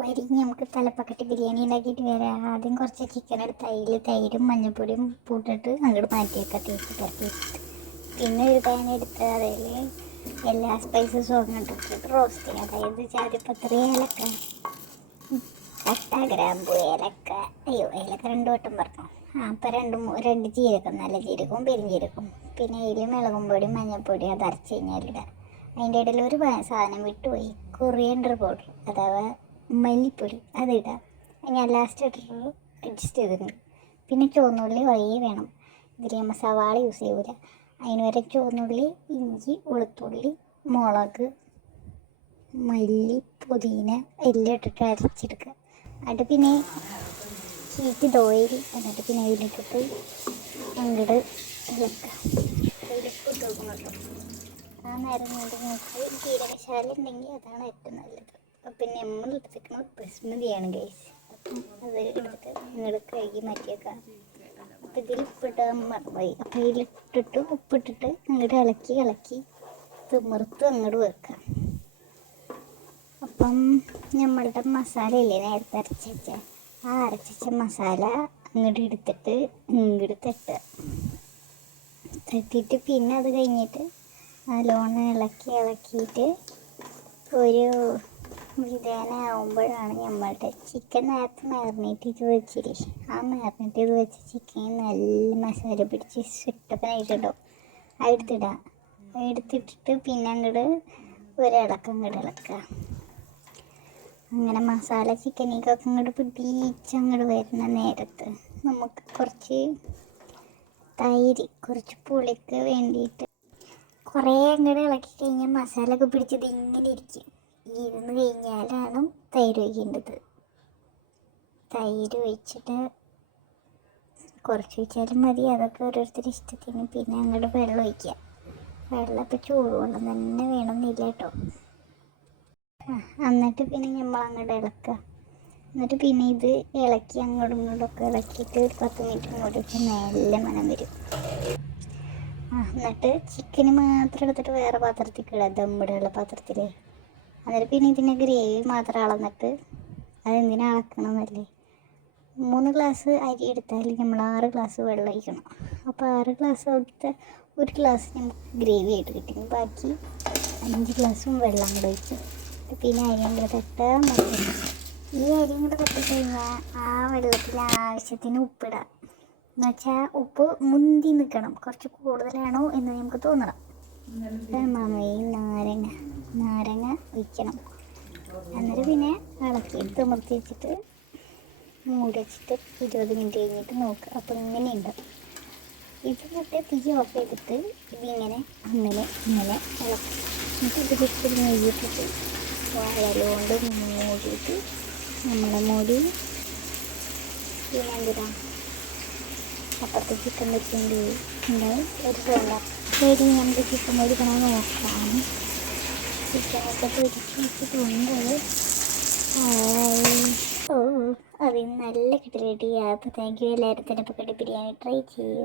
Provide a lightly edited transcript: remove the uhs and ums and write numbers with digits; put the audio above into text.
വരിഞ്ഞ് നമുക്ക് തലപ്പക്കട്ടി ബിരിയാണി ഉണ്ടാക്കിയിട്ട് വരാം. ആദ്യം കുറച്ച് ചിക്കൻ എടുത്ത് അതിൽ തൈരും മഞ്ഞൾപ്പൊടിയും പൂട്ടിട്ട് അങ്ങോട്ട് മാറ്റി വെക്കാം, തേച്ച് പുരട്ടി വെച്ചിട്ട്. പിന്നെ ഒരു പാൻ എടുത്ത് അതിൽ എല്ലാ സ്പൈസസും അങ്ങോട്ട് ഇട്ടിട്ട് റോസ്റ്റ് ചെയ്യുക. അതായത് ജാതിപത്രി, ഏലക്ക, പട്ട, ഗ്രാമ്പു, ഏലക്ക, ഏലക്ക 2 വട്ടം പറഞ്ഞു. അപ്പോൾ രണ്ട് ജീരകം, നല്ല ജീരകവും പെരുംജീരകവും. പിന്നെ അതിൽ മുളകും പൊടി മഞ്ഞൾപ്പൊടി അത് അരച്ച് കഴിഞ്ഞാലിടുക. അതിൻ്റെ ഇടയിൽ ഒരു സാധനം വിട്ടുപോയി, കൊറിയൻഡർ പൗഡർ അഥവാ മല്ലിപ്പൊടി അതിടുക. ഞാൻ ലാസ്റ്റ് ഇട്ടിട്ട് അഡ്ജസ്റ്റ് ചെയ്തിട്ടുണ്ട്. പിന്നെ ചുവന്നുള്ളി കുറേ വേണം. ഇതിൽ നമ്മൾ സവാള യൂസ് ചെയ്യൂല. അതിന് വരെ ചുവന്നുള്ളി, ഇഞ്ചി, വെളുത്തുള്ളി, മുളക്, മല്ലി, പുതിന എല്ലാം ഇട്ടിട്ട് അരച്ചെടുക്കുക. എന്നിട്ട് പിന്നെ ചീറ്റ് ഓയിൽ എന്നിട്ട് പിന്നെ അതിലിട്ടിട്ട് അങ്ങോട്ട് ഇളക്കുക. അതിലിട്ട് നോക്കും. ആ നേരം കൊണ്ട് നമുക്ക് ജീരകശാല ഉണ്ടെങ്കിൽ അതാണ് ഏറ്റവും നല്ലത്. പിന്നെ നമ്മൾ എടുത്തിരിക്കുന്നത് ബസ്മതിയാണ് ഗൈസ്. അപ്പം അത് എടുത്തിട്ട് അങ്ങോട്ട് കഴുകി മാറ്റിയേക്കാം. അപ്പം ഇതിൽ ഉപ്പിട്ടാൽ മറന്നുപോയി. അപ്പം ഇതിലിട്ടിട്ട് ഉപ്പിട്ടിട്ട് അങ്ങോട്ട് ഇളക്കി തിമിർത്ത് അങ്ങോട്ട് വെക്കാം. അപ്പം നമ്മളുടെ മസാല ഇല്ലേ നേരത്തെ അരച്ച ആ അരച്ച മസാല അങ്ങോട്ട് എടുത്തിട്ട് ഇങ്ങോട്ട് തട്ടിയിട്ട് പിന്നെ അത് കഴിഞ്ഞിട്ട് നല്ലോണം ഇളക്കിയിട്ട് ഒരു വിധാനം ആകുമ്പോഴാണ് നമ്മളുടെ ചിക്കൻ നേരത്തെ മാറിനേറ്റ് ചെയ്ത് വെച്ചില്ലേ, ആ മാറിനേറ്റ് ചെയ്ത് വെച്ച ചിക്കൻ നല്ല മസാല പിടിച്ച് സെറ്റപ്പനായിട്ടുണ്ടാവും. എടുത്തിടുക. എടുത്തിട്ടിട്ട് പിന്നെ അങ്ങോട്ട് ഇളക്കുക. അങ്ങനെ മസാല ചിക്കനിക്കൊക്കെ അങ്ങോട്ട് പിടിച്ചങ്ങോട്ട് വരുന്ന നേരത്ത് നമുക്ക് കുറച്ച് തൈര്, കുറച്ച് പുളിക്ക് വേണ്ടിയിട്ട് കുറേ അങ്ങോട്ട് ഇളക്കി കഴിഞ്ഞാൽ മസാല ഒക്കെ പിടിച്ചത് ഇങ്ങനെ ഇരിക്കും. ഇരുന്ന് കഴിഞ്ഞാലാണ് തൈര് ഒഴിക്കേണ്ടത്. തൈര് ഒഴിച്ചിട്ട് കുറച്ച് ഒഴിച്ചാലും മതി, അതൊക്കെ ഓരോരുത്തരുടെ ഇഷ്ടത്തിന്. പിന്നെ അങ്ങോട്ട് വെള്ളം ഒഴിക്കുക. വെള്ളം ഇപ്പോൾ ചൂടുവെള്ളം തന്നെ വേണമെന്നില്ല കേട്ടോ. എന്നിട്ട് പിന്നെ നമ്മൾ അങ്ങോട്ട് ഇളക്കുക. എന്നിട്ട് പിന്നെ ഇത് ഇളക്കി അങ്ങോട്ടും ഇങ്ങോട്ടൊക്കെ ഇളക്കിയിട്ട് ഒരു 10 മിനിറ്റ് ഇങ്ങോട്ട് വെച്ചാൽ നല്ല മണം വരും. എന്നിട്ട് ചിക്കന് മാത്രം എടുത്തിട്ട് വേറെ പാത്രത്തിൽ ഇടുക, ദമ്മിടുള്ള പാത്രത്തിൽ. എന്നിട്ട് പിന്നെ ഇതിൻ്റെ ഗ്രേവി മാത്രം അളന്നിട്ട് അതെന്തിനാ അളക്കണമെന്നല്ലേ, 3 ഗ്ലാസ് അരി എടുത്താൽ നമ്മൾ 6 ഗ്ലാസ് വെള്ളം ഒഴിക്കണം. അപ്പോൾ 6 ഗ്ലാസ് എടുത്ത് 1 ഗ്ലാസ് നമുക്ക് ഗ്രേവി ആയിട്ട് കിട്ടും. ബാക്കി 5 ഗ്ലാസും വെള്ളം കൂടെ ഒഴിക്കും. പിന്നെ അരിയും കൂടെ തട്ടാൻ മതി. ഈ അരിയും കൂടെ തട്ടിക്കഴിഞ്ഞാൽ ആ വെള്ളത്തിൽ ആവശ്യത്തിന് ഉപ്പിടാം. എന്നുവെച്ചാൽ ഉപ്പ് മുന്തി നിൽക്കണം, കുറച്ച് കൂടുതലാണോ എന്ന് നമുക്ക് തോന്നണം. ഈ നാരങ്ങ ഒഴിക്കണം. എന്നിട്ട് പിന്നെ ഇളക്കിയിട്ട് തിമിർത്തി വെച്ചിട്ട് മൂടി വെച്ചിട്ട് 20 മിനിറ്റ് കഴിഞ്ഞിട്ട് നോക്കുക. അപ്പോൾ ഇങ്ങനെയുണ്ട്. ഇത് എന്നിട്ട് തീ ഓഫ് ചെയ്തിട്ട് ഇതിങ്ങനെ അങ്ങനെ ഇളക്കും. എന്നിട്ട് ഇതിലിട്ട് നെയ്യിട്ടിട്ട് വാഴലുകൊണ്ട് മൂടിയിട്ട് നമ്മുടെ മൂടി പിന്നെ എന്തിനാ അപ്പുറത്ത് ചിക്കൻ വെച്ചിട്ടുണ്ട്. പിന്നെ ഒരു ശരി നമുക്ക് ചിക്കൻ പൊരിക്കണോ നോക്കാം. ചിക്കനൊക്കെ പൊരിച്ച് വെച്ചിട്ടുണ്ട്. അതിന് നല്ല കിട്ടൽ കിട്ടി. അപ്പോൾ താങ്ക് യു എല്ലാവരും തന്നെ ഇപ്പോൾ ബിരിയാണി ട്രൈ ചെയ്യും.